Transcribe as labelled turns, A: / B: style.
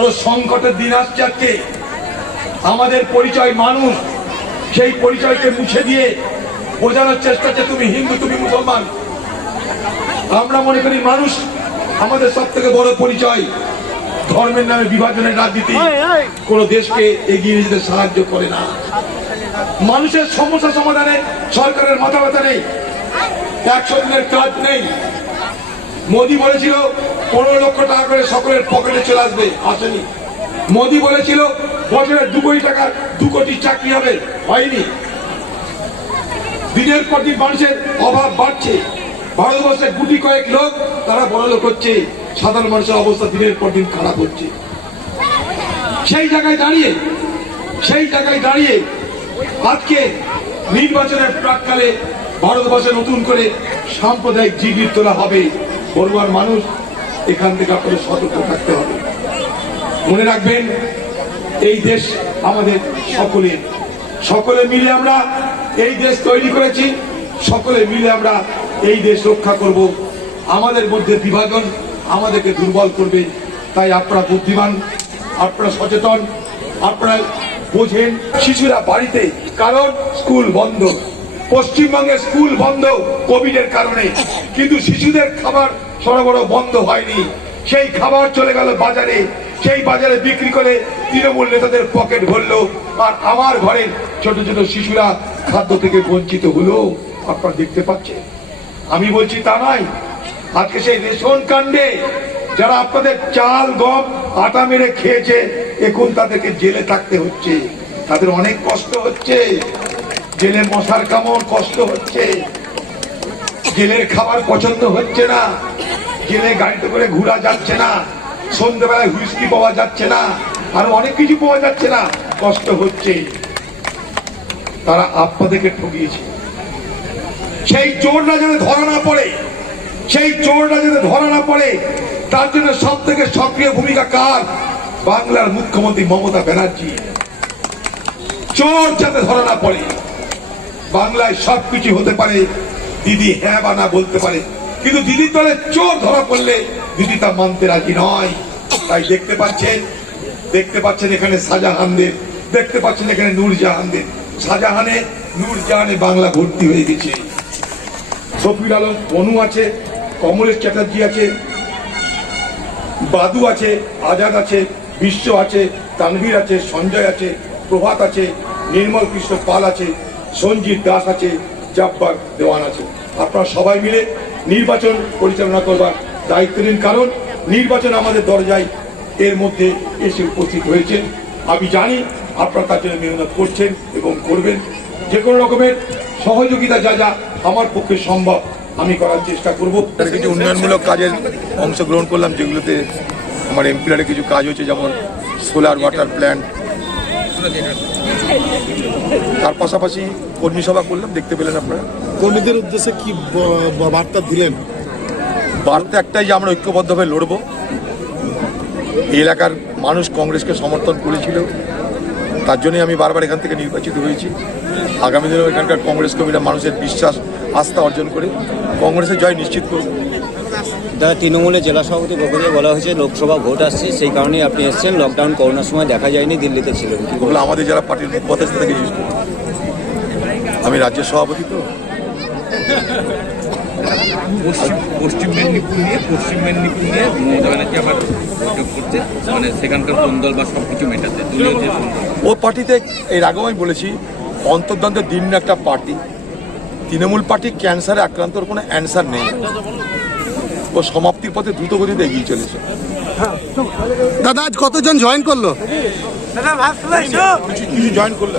A: বড় সংকটের দিন আসছে আজকে। আমাদের পরিচয় মানুষ সেই পরিচয়কে মুছে দিয়ে বোঝানোর চেষ্টা যে তুমি হিন্দু তুমি মুসলমান। আমরা মনে করি মানুষ আমাদের সব থেকে বড় পরিচয়। ধর্মের নামে বিভাজনের রাজনীতি। কোনো দেশকে এগিয়ে নিয়ে যেতে সাহায্য করে না। মানুষের সমস্যা সমাধানে সরকারের মাথা ব্যথা নেই। একশো দিনের কাজ নেই। মোদি বলেছিল, পনেরো লক্ষ টাকা করে সকলের পকেটে চলে আসবে, আসেনি। মোদি বলেছিল, বছরে দু কোটি টাকা দু কোটি চাকরি হবে, হয়নি। দিনের পর দিন মানুষের অভাব বাড়ছে। ভারতবর্ষের গুটি কয়েক লোক তারা বড় লোক হচ্ছে, সাধারণ মানুষের অবস্থা দিনের পর দিন খারাপ হচ্ছে। সেই জায়গায় দাঁড়িয়ে, সেই জায়গায় দাঁড়িয়ে আজকে নির্বাচনের প্রাককালে ভারতবর্ষে নতুন করে সাম্প্রদায়িক জিগির তোলা হবে। বড়ুয়ার মানুষ, এখান থেকে আপনাদের সতর্ক থাকতে হবে। মনে রাখবেন, এই দেশ আমাদের সকলের। সকলে মিলে আমরা এই দেশ তৈরি করেছি, সকলে মিলে আমরা এই দেশ রক্ষা করব। আমাদের মধ্যে বিভাজন আমাদেরকে দুর্বল করবে, তাই আপনারা বুদ্ধিমান, আপনারা সচেতন, আপনারা বোঝেন, শিশুরা বাড়িতে, কারণ স্কুল বন্ধ। পশ্চিমবঙ্গে স্কুল বন্ধ কোভিডের কারণে। কিন্তু শিশুদের খাবার সরবরাহ বন্ধ হয়নি। সেই খাবার চলে গেল বাজারে। সেই বাজারে বিক্রি করে তৃণমূল নেতাদের পকেট ভরলো। আর আমার ঘরে ছোট ছোট শিশুরা খাদ্য থেকে বঞ্চিত হলো। আপনারা দেখতে পাচ্ছেন। আমি বলছি তা নয়। আজকে সেই রেশন কাণ্ডে যারা আপনাদের চাল, গম, আটা মেরে খেয়েছে, এখন তাদেরকে জেলে থাকতে হচ্ছে। তাদের অনেক কষ্ট হচ্ছে। জেলে মশার কামড় কষ্ট হচ্ছে। জেলের খাবার পছন্দ হচ্ছে না। জেলে গাড়িতে করে ঘোরা যাচ্ছে না। সন্ধ্যেবেলায় হুইস্কি পাওয়া যাচ্ছে না। আর অনেক কিছু পাওয়া যাচ্ছে না। কষ্ট হচ্ছে। তারা আপনাদেরকে ঠকিয়েছে। সেই চোররা যাতে ধরা না পড়ে, সেই চোররা যাতে ধরা না পড়ে, তার জন্য সব থেকে সক্রিয় ভূমিকা কার? বাংলার মুখ্যমন্ত্রী মমতা ব্যানার্জি। চোর যাতে ধরা না পড়ে বাংলায় সবকিছু হতে পারে। দিদি হ্যাঁ বা না বলতে পারে। কিন্তু দিদির দলে চোর ধরা পড়লে দিদি তা মানতে রাজি নয়। তাই দেখতে পাচ্ছেন দেখতে পাচ্ছেন এখানে শাহজাহানদের, দেখতে পাচ্ছেন এখানে নূরজাহানদের। শাহজাহানে, নূরজাহানে বাংলা ভর্তি হয়ে গেছে। শফিউল আলম অনু আছে, কমলেশ চ্যাটার্জি আছে, বাদু আছে, আজাদ আছে, বিশ্ব আছে, তানভীর আছে, সঞ্জয় আছে, প্রভাত আছে, নির্মল কৃষ্ণ পাল আছে সঞ্জিত দাস আছে, জাব্বার দেওয়ান আছে। আপনারা সবাই মিলে নির্বাচন পরিচালনা করবার দায়িত্ব নিন কারণ, নির্বাচন আমাদের দরজায় এর মধ্যে এসে উপস্থিত হয়েছেন। আমি জানি আপনারা তার জন্য মেহনত করছেন এবং করবেন। যে কোনো রকমের সহযোগিতা যা যা আমার পক্ষে সম্ভব, আমি করার চেষ্টা করব।
B: তার কিছু উন্নয়নমূলক কাজের অংশগ্রহণ করলাম, যেগুলোতে আমার এমপিলারে কিছু কাজ হচ্ছে যেমন সোলার ওয়াটার প্ল্যান্ট তার পাশাপাশি কর্মী সভা করলাম দেখতে পেলেন আপনারা।
C: কর্মীদের উদ্দেশ্যে কি বার্তা দিলেন?
B: বার্তা একটাই যে আমরা ঐক্যবদ্ধভাবে লড়বো। এই এলাকার মানুষ কংগ্রেসকে সমর্থন করেছিল। তার জন্যই আমি বারবার এখান থেকে নির্বাচিত হয়েছি। আগামী দিনেও এখানকার কংগ্রেস কর্মীরা মানুষের বিশ্বাস আস্থা অর্জন করে কংগ্রেসের জয় নিশ্চিত করবে
D: তৃণমূলের জেলা সভাপতি পক্ষ থেকে বলা হয়েছে লোকসভা ভোট আসছে সেই কারণেই আপনি এসেছেন। লকডাউন করোনার সময় দেখা যায়নি দিল্লিতে ছিলেন।
B: আমাদের যারা পার্টির মুখপাত্র থেকে আমি রাজ্যের সভাপতি তো।
E: পশ্চিম পশ্চিম মেদিনীপুর নিয়ে পশ্চিম মেদিনীপুর নিয়ে মমতা ব্যানার্জি আবার বৈঠক করছে। মানে সেখানকার কোন্দল বা সব কিছু মেটাতে।
B: ও পার্টিতে এর আগেও আমি বলেছি অন্তর্দ্বন্দ্বের দিন একটা পার্টি। তৃণমূল পার্টি ক্যান্সারে আক্রান্তর কোনো অ্যান্সার নেই। ও সমাপ্তির পথে দ্রুত গতিতে এগিয়ে চলেছে।
C: দাদা আজ কতজন জয়েন করল?
B: কিছু জয়েন করলে?